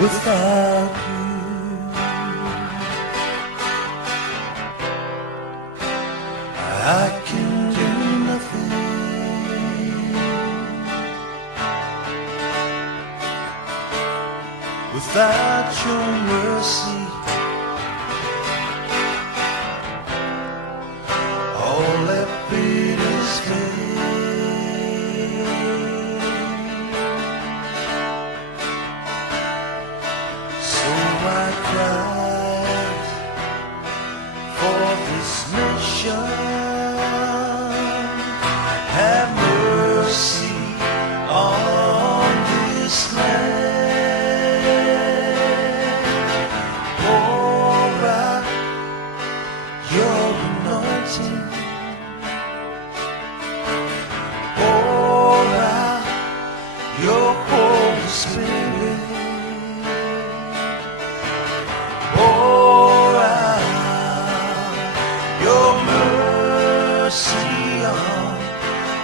without you. I can do nothing without your mercy. All that beat is vain. So I cried for this nation. Have mercy on this land. Pour out your anointing. Pour out your Holy Spirit. Pour out your mercy on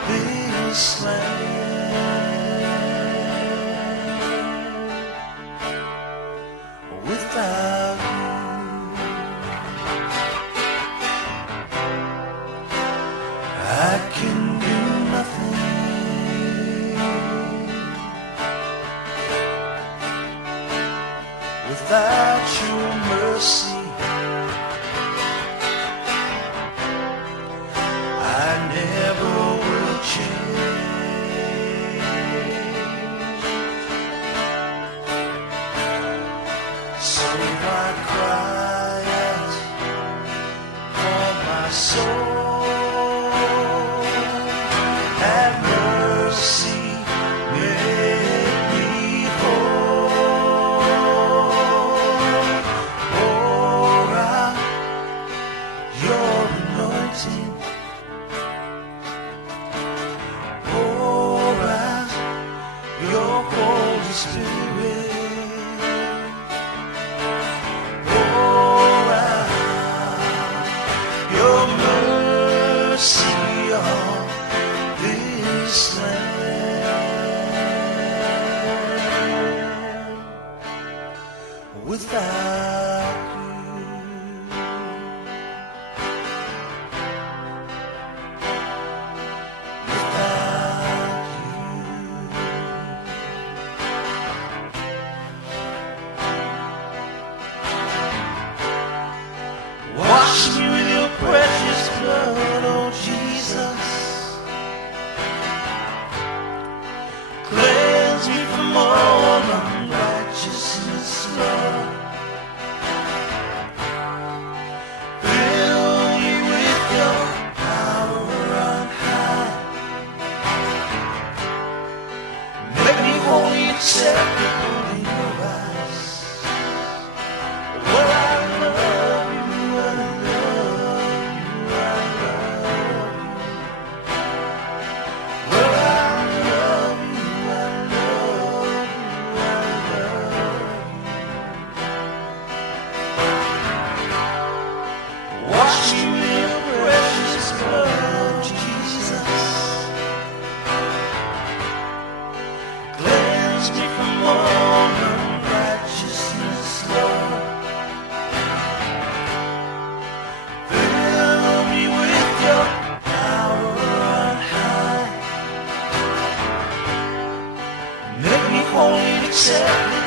this land. Without you, I can do nothing. Without your mercy, I never will change. So I cry out for my soul. Have mercy, make me whole. Pour out your anointing. Pour out your Holy Spirit. Pour out your mercy on this land. Without you, without you. Wash me with your precious blood, oh Jesus. Cleanse me from all unrighteousness, Lord. Fill me with your power on high. Make me holy, acceptable in your eyes. Well, I love you, I love you, I love you. Well, I love you, I love you, I love you. Wash me with your precious blood, Jesus. Cleanse me from all unrighteousness, Lord. Fill me with your power on high. Make me holy and accepted